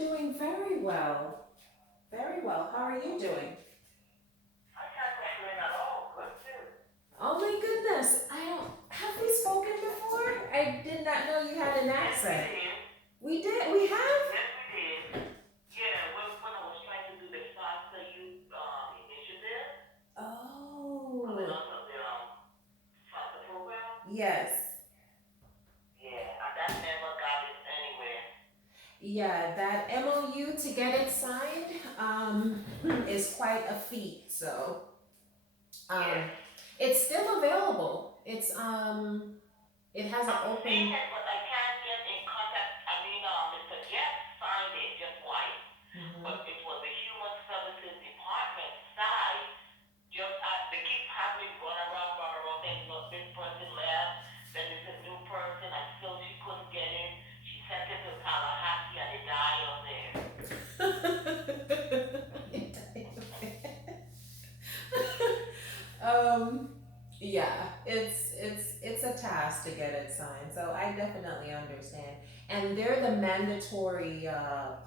doing very well. Very well. How are you doing? I can't complain at all. Good too. Oh my goodness. I don't. Have we spoken before? I did not know you had an Yes, we accent. did. We did? We have? Yes, we did. Yeah, when I was trying to do the FAFSA youth initiative coming Oh, out of the FAFSA program. yes. Yeah, and that never got it anywhere. Yeah, that MOU to get it signed is quite a feat. So Yes. um, it's still available. It has an I'm seeing open. it, but I can't get in contact. I mean, Mr. Jeff signed it just twice, Mhm. but it was the Human Services Department side. Just they keep having me run around, saying, look, this person left, then there's a new person, and still she couldn't get in. She sent it to Tallahassee, and it died on there. um, yeah, it's a task to get it signed. So I definitely understand. And they're the mandatory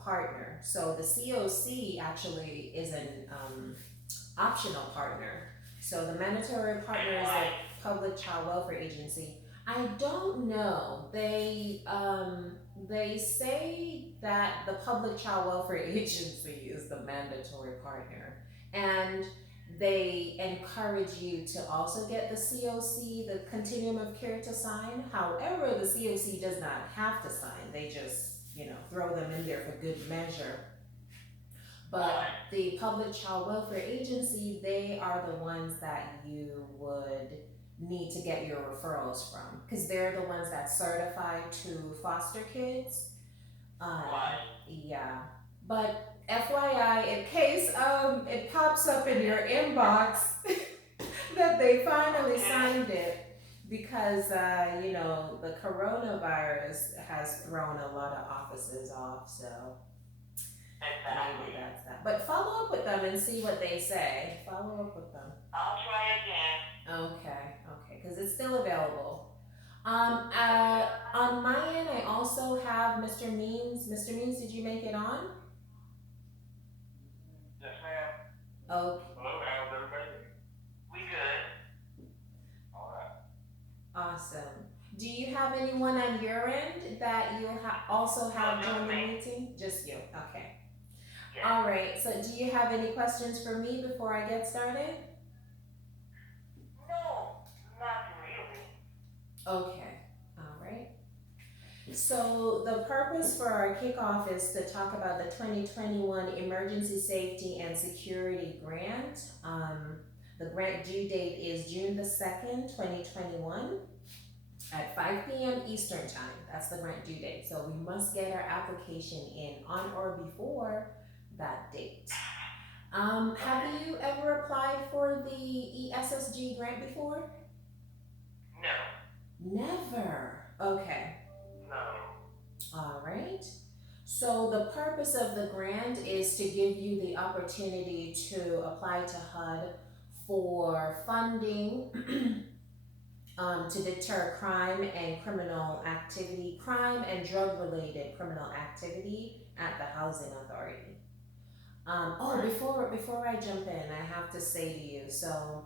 partner. So the COC actually is an optional partner. So the mandatory partner is the Right. Public Child Welfare Agency. I don't know. They say that the Public Child Welfare Agency is the mandatory partner, and they encourage you to also get the COC, the Continuum of Care, to sign. However, the COC does not have to sign. They just throw them in there for good measure. But Right. the Public Child Welfare Agency, they are the ones that you would need to get your referrals from because they're the ones that certify to foster kids. Right. Yeah. But FYI, in case it pops up in your inbox that they finally Okay. signed it because the coronavirus has thrown a lot of offices off, so maybe Exactly. that's that. But follow up with them and see what they say. Follow up with them. I'll try again. Okay, okay, because it's still available. Okay. On my end, I also have Mr. Means. Mr. Means, did you make it on? Yes, ma'am. Oh, Hello, how's everybody doing? We good. All right. awesome. Do you have anyone on your end that you'll also No, have just join the me. meeting? Just you. Okay. Yes. All right. So, do you have any questions for me before I get started? No, not really. Okay. All right. So the purpose for our kickoff is to talk about the 2021 Emergency Safety and Security Grant. The grant due date is June the 2nd, 2021 at 5 p.m. Eastern Time. That's the grant due date. So we must get our application in on or before that date. Have you ever applied for the ESSG grant before? No. Never. Okay. No. All right. So the purpose of the grant is to give you the opportunity to apply to HUD for funding to deter crime and drug related criminal activity at the housing authority. Right. Before I jump in, I have to say to you, so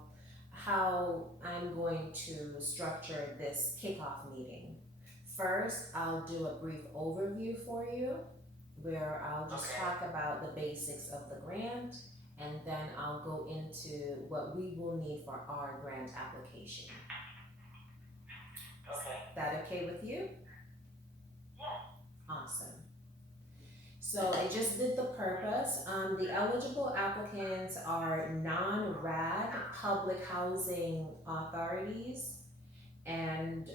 how I'm going to structure this kickoff meeting. First, I'll do a brief overview for you where I'll just Okay. talk about the basics of the grant and then I'll go into what we will need for our grant application. Okay. That okay with you? Yes. Awesome. So I just did the purpose. The eligible applicants are non-RAD public housing authorities, and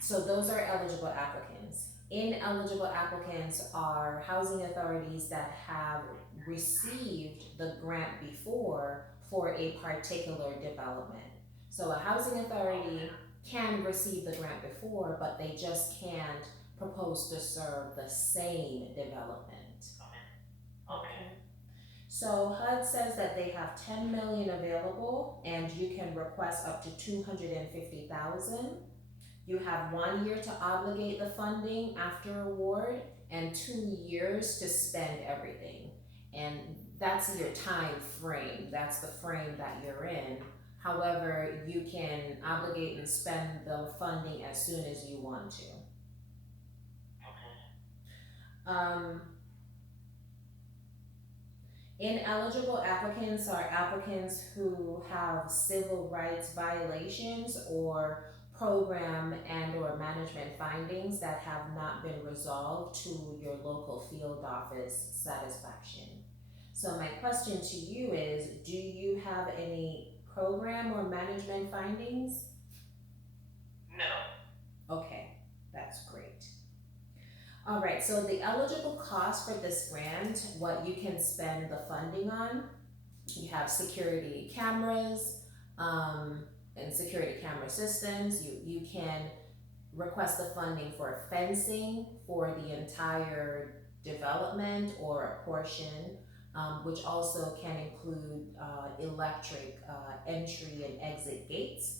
so those are eligible applicants. Ineligible applicants are housing authorities that have received the grant before for a particular development. So a housing authority can receive the grant before, but they just can't propose to serve the same development. Okay. So HUD says that they have 10 million available and you can request up to 250,000. You have 1 year to obligate the funding after award and 2 years to spend everything. And that's your time frame, that's the frame that you're in. However, you can obligate and spend the funding as soon as you want to. Okay. Um, Ineligible applicants are applicants who have civil rights violations or program and or management findings that have not been resolved to your local field office satisfaction. So my question to you is, do you have any program or management findings? No. Okay, that's great. All right, so the eligible cost for this grant, what you can spend the funding on, you have security cameras, and security camera systems. You can request the funding for fencing for the entire development or a portion, which also can include electric entry and exit gates.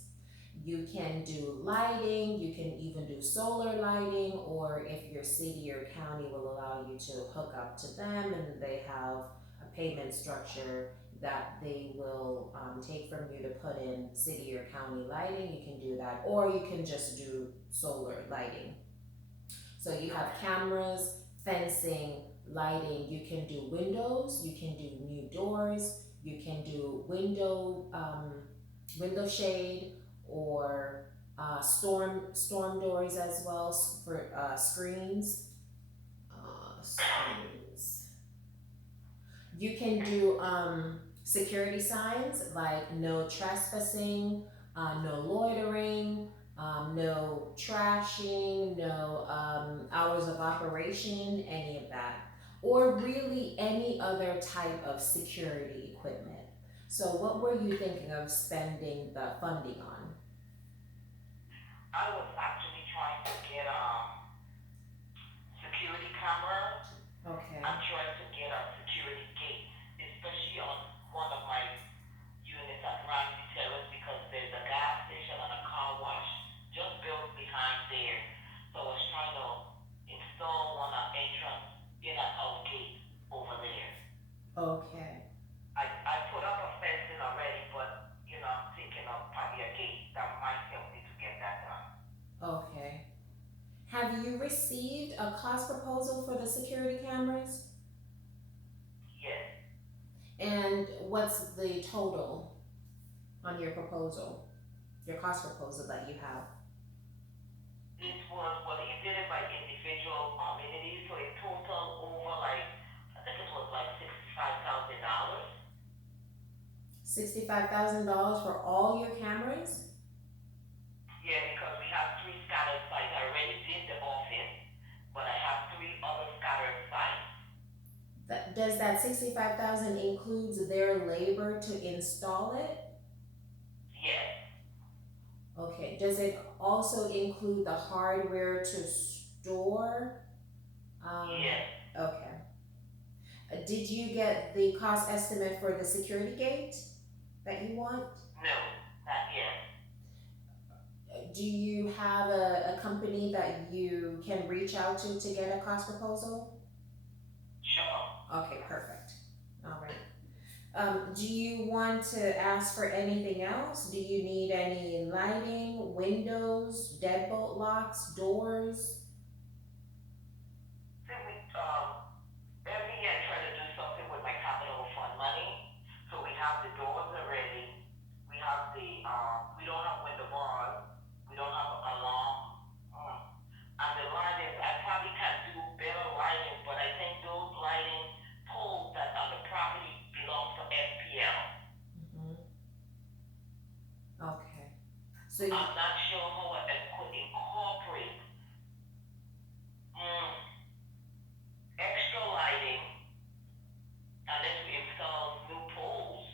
You can do lighting, you can even do solar lighting, or if your city or county will allow you to hook up to them and they have a payment structure that they will take from you to put in city or county lighting, you can do that, or you can just do solar lighting. So you have cameras, fencing, lighting, you can do windows, you can do new doors, you can do window shade or storm doors as well for screens. Screens. You can do security signs like no trespassing, no loitering, no trashing, no hours of operation, any of that. Or really any other type of security equipment. So, what were you thinking of spending the funding on? I was actually trying to get security cameras. Okay. I'm trying to get security gates, especially on one of my units at Ramsey Terrace because there's a gas station and a car wash just built behind there. So I was trying to install one at entrance in and out gate over there. Okay. I put up a fencing already, but I'm thinking of probably a gate that might help me to get that done. Okay. Have you received a cost proposal for the security cameras? Yes, And what's the total on your proposal? Your cost proposal that you have? it was, well, he did it by individual entities, so it totaled over like, I think it was like $65,000. $65,000 for all your cameras? Yeah, because we have three scattered sites. I already did the office, but I have three other scattered sites. Does that 65,000 includes their labor to install it? Yes, Okay. Does it also include the hardware to store? yes, Okay. Did you get the cost estimate for the security gate that you want? no, not yet. Do you have a company that you can reach out to get a cost proposal? Sure. Okay, perfect. All right. Do you want to ask for anything else? Do you need any lighting, windows, deadbolt locks, doors? See, every year I try to do something with my capital fund money. So we have the doors already. We have we don't have window bars. We don't have alarm. Uh, and the lighting, I probably can do better lighting, but I think those lighting poles that on the property belong to FPL. Hmm. Okay. So you, I'm not sure how I could incorporate mm, extra lighting unless we install new poles.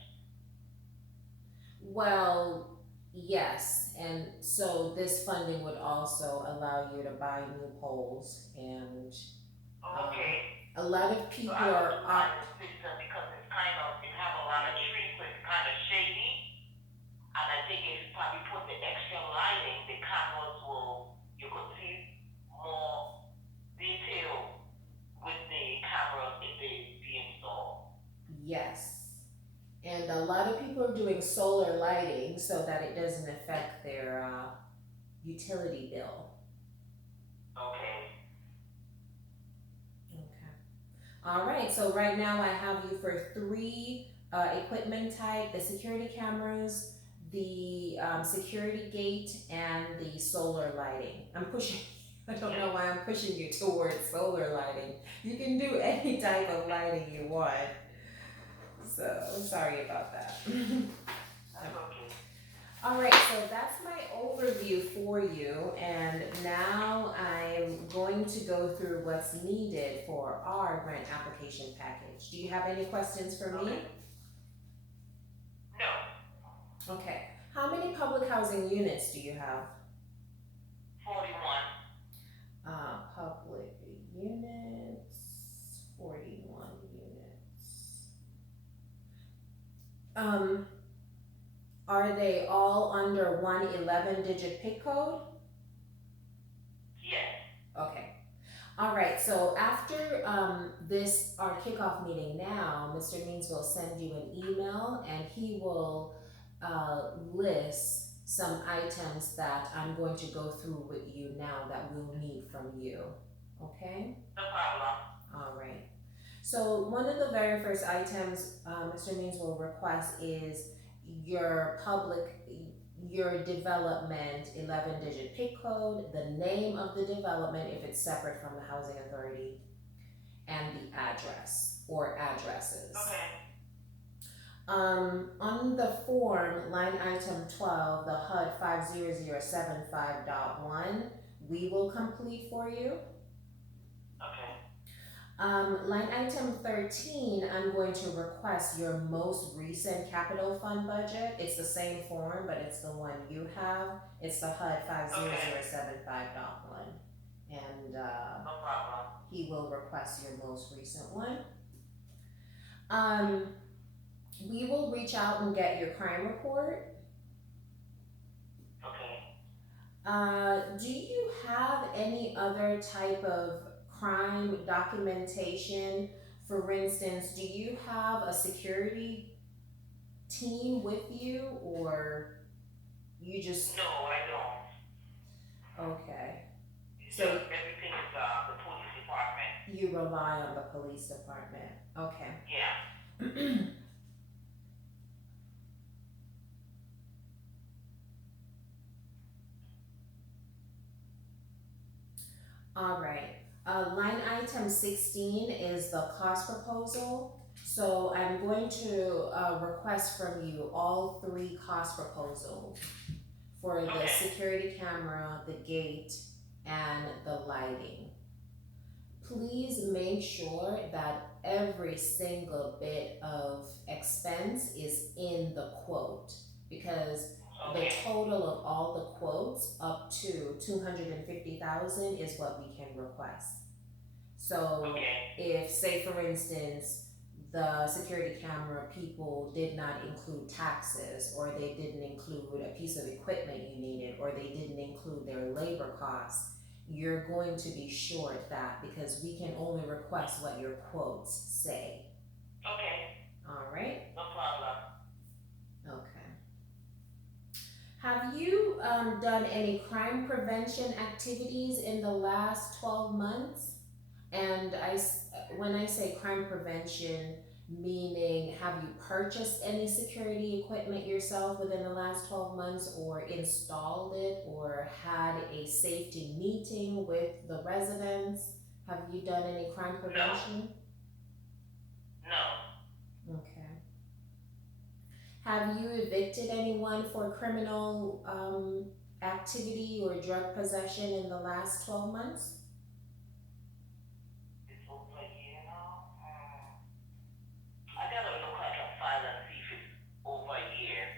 well, yes, and so this funding would also allow you to buy new poles and um, Okay. a lot of So people I will are do my new system because it have a lot of trees, so it's kind of shady. And I think if you probably put the extra lighting, the cameras you could see more detail with the cameras if they be installed. Yes. And a lot of people are doing solar lighting so that it doesn't affect their utility bill. Okay. Okay. All right, so right now I have you for three equipment type, the security cameras, the security gate, and the solar lighting. I'm pushing, I don't know why I'm pushing you towards solar lighting. You can do any type of lighting you want. So, sorry about that. That's okay. All right, so that's my overview for you, and now I'm going to go through what's needed for our grant application package. Do you have any questions for me? Okay. No. Okay. How many public housing units do you have? 41. Public units, 41 units. Are they all under one 11-digit PIC code? Yes. Okay. All right, so after our kickoff meeting now, Mr. Means will send you an email and he will list some items that I'm going to go through with you now that we'll need from you. Okay? No problem. All right. So one of the very first items Mr. Means will request is your development 11-digit PIC code, the name of the development if it's separate from the housing authority, and the address or addresses. Okay. On the form, line item 12, the HUD 50075.1, we will complete for you. Okay. Line item 13, I'm going to request your most recent capital fund budget. It's the same form, but it's the one you have. It's the HUD 50075.1. And No problem. he will request your most recent one. We will reach out and get your crime report. Okay. Do you have any other type of crime documentation? For instance, do you have a security team with you, or you just... No, I don't. Okay. So everything is the police department. You rely on the police department. Okay. Yeah. All right. Line item 16 is the cost proposal. So I'm going to request from you all three cost proposals for the security camera, the gate, and the lighting. Please make sure that every single bit of expense is in the quote, because the total of all the quotes up to $250,000 is what we can request. So if, say for instance, the security camera people did not include taxes, or they didn't include a piece of equipment you needed, or they didn't include their labor costs, you're going to be short that, because we can only request what your quotes say. Okay. All right? No problem. Okay. Have you done any crime prevention activities in the last 12 months? And when I say crime prevention, meaning have you purchased any security equipment yourself within the last 12 months, or installed it, or had a safety meeting with the residents? Have you done any crime prevention? No. Okay. Have you evicted anyone for criminal activity or drug possession in the last 12 months? It's over a year now. I gotta look at the file and see if it's over a year.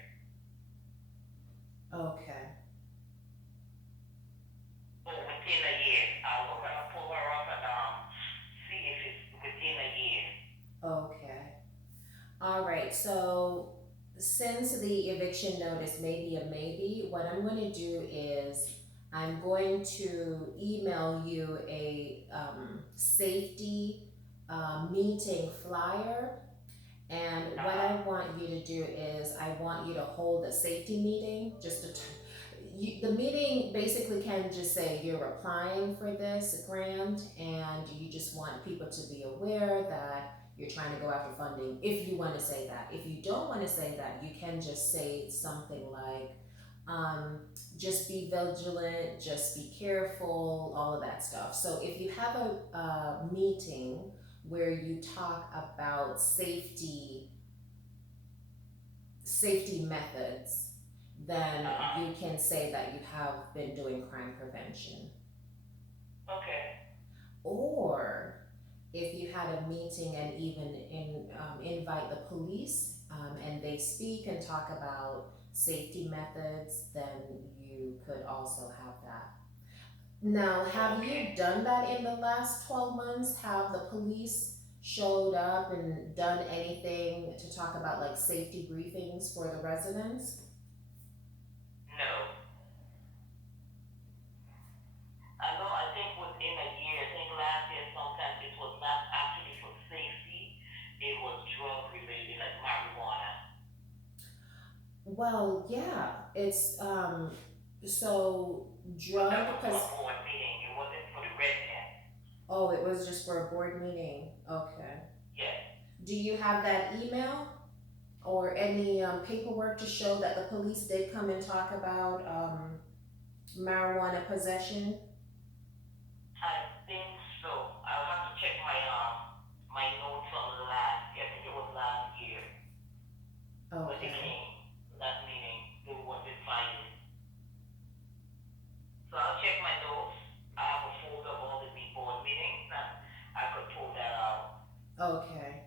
Okay. Or within a year. I'll look at a pull her up and see if it's within a year. Okay. All right. So since the eviction notice may be a maybe, what I'm going to do is I'm going to email you a safety meeting flyer. And what Uh-huh. I want you to do is I want you to hold a safety meeting, just to the meeting basically can just say you're applying for this grant and you just want people to be aware that you're trying to go after funding, if you want to say that. If you don't want to say that, you can just say something like, um, just be vigilant, just be careful, all of that stuff. So if you have a meeting where you talk about safety methods, then Uh-huh. you can say that you have been doing crime prevention. Okay. Or if you had a meeting and even invite the police, and they speak and talk about safety methods, then you could also have that. Now, have you Okay. done that in the last 12 months? Have the police showed up and done anything to talk about like safety briefings for the residents? No. I know, I think within a year, I think last year sometimes it was not actually for safety, it was drug related, like marijuana. Well, yeah, it's so But that drug was for a pos board meeting, it wasn't for the resident. oh, it was just for a board meeting. Okay. Yes. Do you have that email or any paperwork to show that the police did come and talk about marijuana possession? I think so. I'll have to check my notes from last year. I think it was last year when they Okay. came to that meeting. They wanted finding. So I'll check my notes. I have a folder of all the board meetings and I could pull that out. Okay.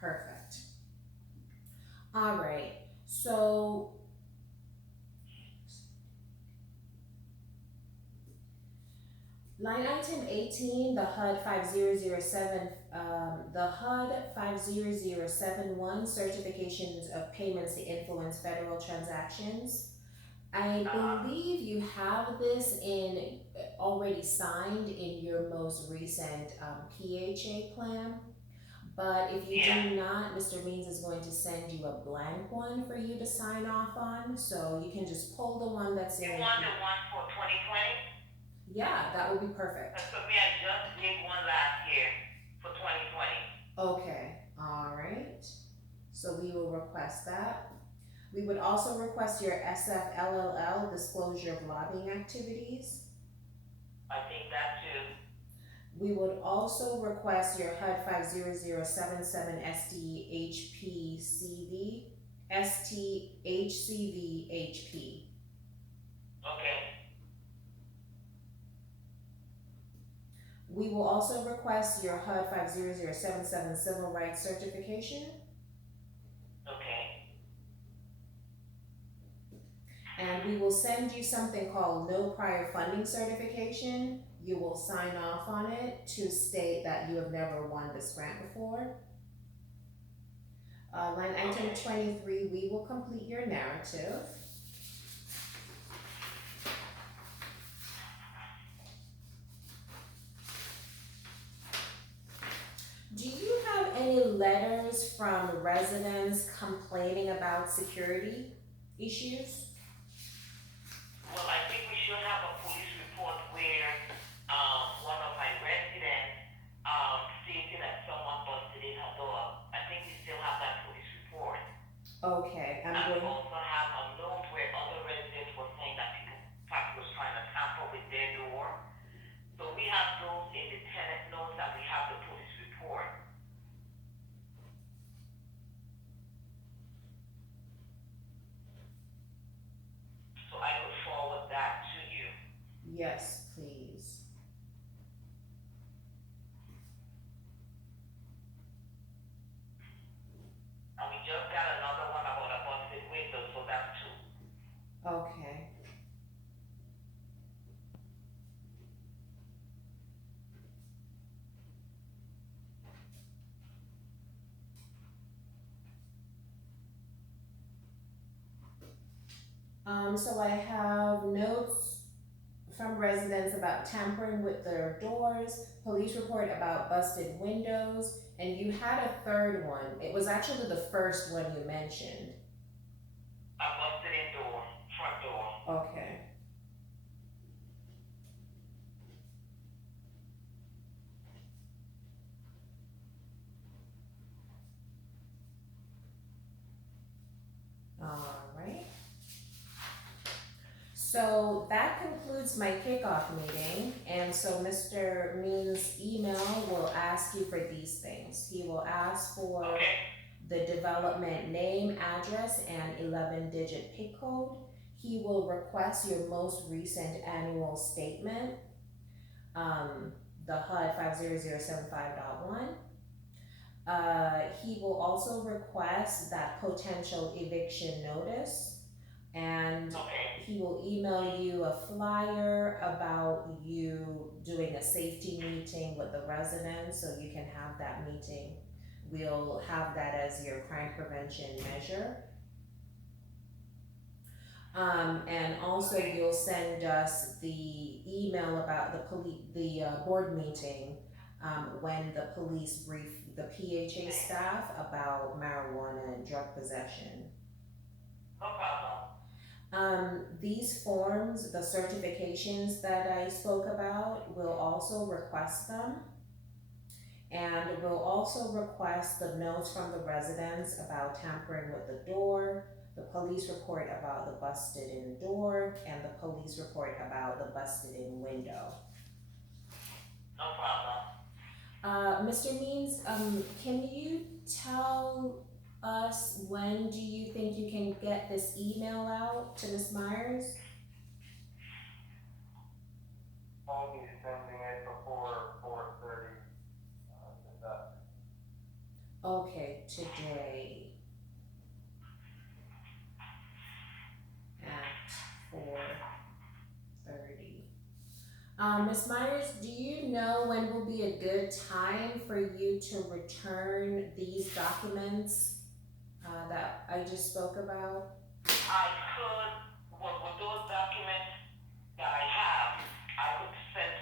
Perfect. All right. So line item 18, the HUD 5007, the HUD 50071 certifications of payments to influence federal transactions. I Uh-huh. believe you have this in already signed in your most recent PHA plan. But if you Yeah. do not, Mr. Means is going to send you a blank one for you to sign off on. So you can just pull the one that's You in your want the one for 2020? Yeah, that would be perfect. Because for me, I just did one last year for 2020. Okay, all right. So we will request that. We would also request your SFLLL disclosure of lobbying activities. I think that too. We would also request your HUD 50077 STHPCV, STHCVHP. Okay. We will also request your HUD 50077 Civil Rights Certification. Okay. And we will send you something called No Prior Funding Certification. You will sign off on it to state that you have never won this grant before. Line item 23, we will complete your narrative. Do you have any letters from residents complaining about security issues? Well, I think we should have a police report where one of my residents stated that someone busted in her door. I think we still have that police report. Okay, And we also have a note where other residents were saying that people probably was trying to tamper with their door. So we have those in the tenant notes and we have the police report. So I could forward that to you. Yes, please. And we just got another one about a So I have notes from residents about tampering with their doors, police report about busted windows, and you had a third one. It was actually the first one you mentioned. A busted in door, front door. Okay. All right. So that concludes my kickoff meeting, and so Mr. Means' email will ask you for these things. He will ask for Okay. the development name, address, and 11-digit PIN code. He will request your most recent annual statement, um, the HUD 50075.1. He will also request that potential eviction notice, and Okay. he will email you a flyer about you doing a safety meeting with the residents so you can have that meeting. We'll have that as your crime prevention measure. And also you'll send us the email about the board meeting, when the police brief the PHA staff about marijuana and drug possession. No problem. These forms, the certifications that I spoke about, we'll also request them. And we'll also request the notes from the residents about tampering with the door, the police report about the busted in door, and the police report about the busted in window. No problem. Mr. Means, can you tell us when do you think you can get this email out to Ms. Myers? I'll be sending it before 4:30 this afternoon. Okay, today at 4:30. Ms. Myers, do you know when will be a good time for you to return these documents that I just spoke about? I could, with those documents that I have, I could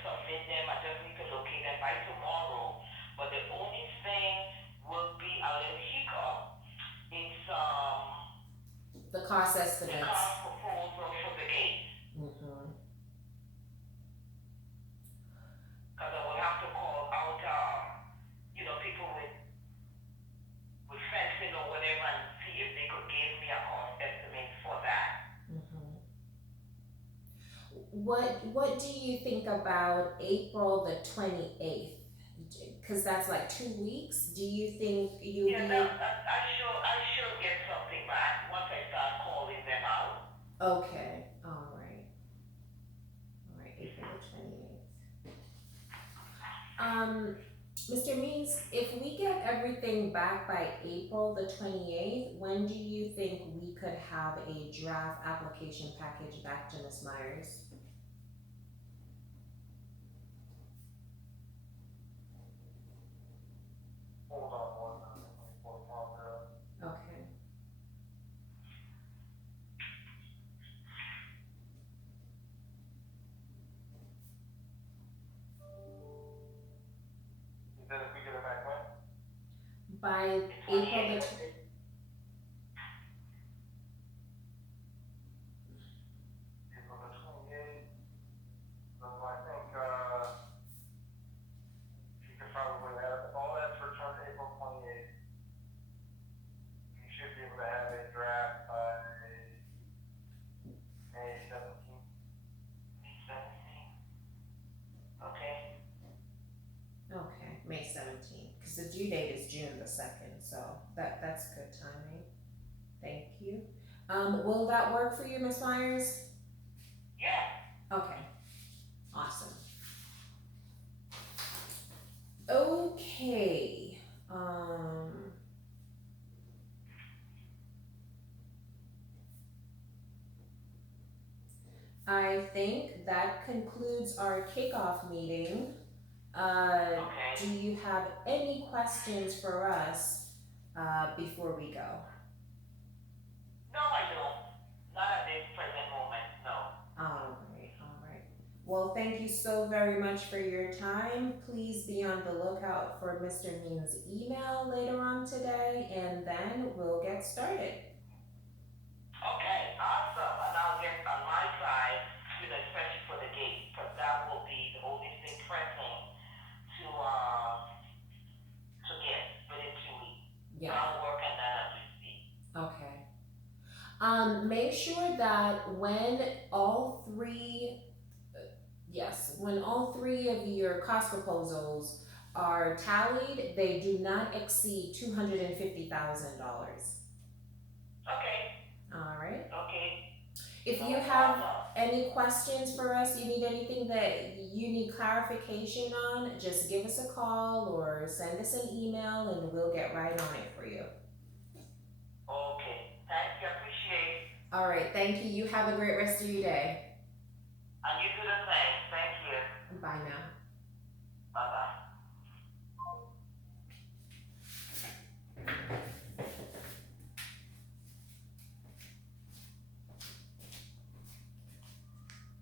submit them. I just need to locate them by tomorrow. But the only thing will be a little hiccup. It's The cost the estimates. cost proposal for the gate. Mm-hmm. Because I will have to call out, people with fencing or whatever and see if they could give me a cost estimate for that. Mm-hmm. What do you think about April the 28th? Because that's like 2 weeks. Do you think you'll Yeah, be I should get something back once I start calling them out. okay? All right. April the 28th. Mr. Means, if we get everything back by April the 28th, when do you think we could have a draft application package back to Ms. Myers? Hold on one minute, let me pull the calendar up. Okay. You said if we get it back when? By The April the 28th. April the 28th. So I think, you could probably have, if all that's returned April 28th, you should be able to have a draft by May 17th. May 17th. Okay. Okay, May 17th, because the due date is June the 2nd, so that's good timing. Thank you. Will that work for you, Ms. Myers? Yeah. Okay, awesome. Okay, I think that concludes our kickoff meeting. Okay. Do you have any questions for us before we go? No, I don't. Not at this present Well, thank you so very much for your time. Please be on the lookout for Mr. Means' email later on today, and then we'll get started. Okay, awesome. And I'll get on my side, especially for the gate, because that will be the only thing pressing to get within 2 weeks. So Yeah. I'll work on that as we speak. Okay. Make sure that when all three of your cost proposals are tallied, they do not exceed $250,000. Okay, All right. okay. If No you have problem. any questions for us, you need anything that you need clarification on, just give us a call or send us an email and we'll get right on it for you. Okay, thank you. Appreciate. All right. Thank you. You have a great rest of your day. And you do the same. Thank you. Bye now.